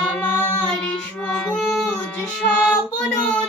আমার সবুজ স্বপ্ন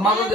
엄마도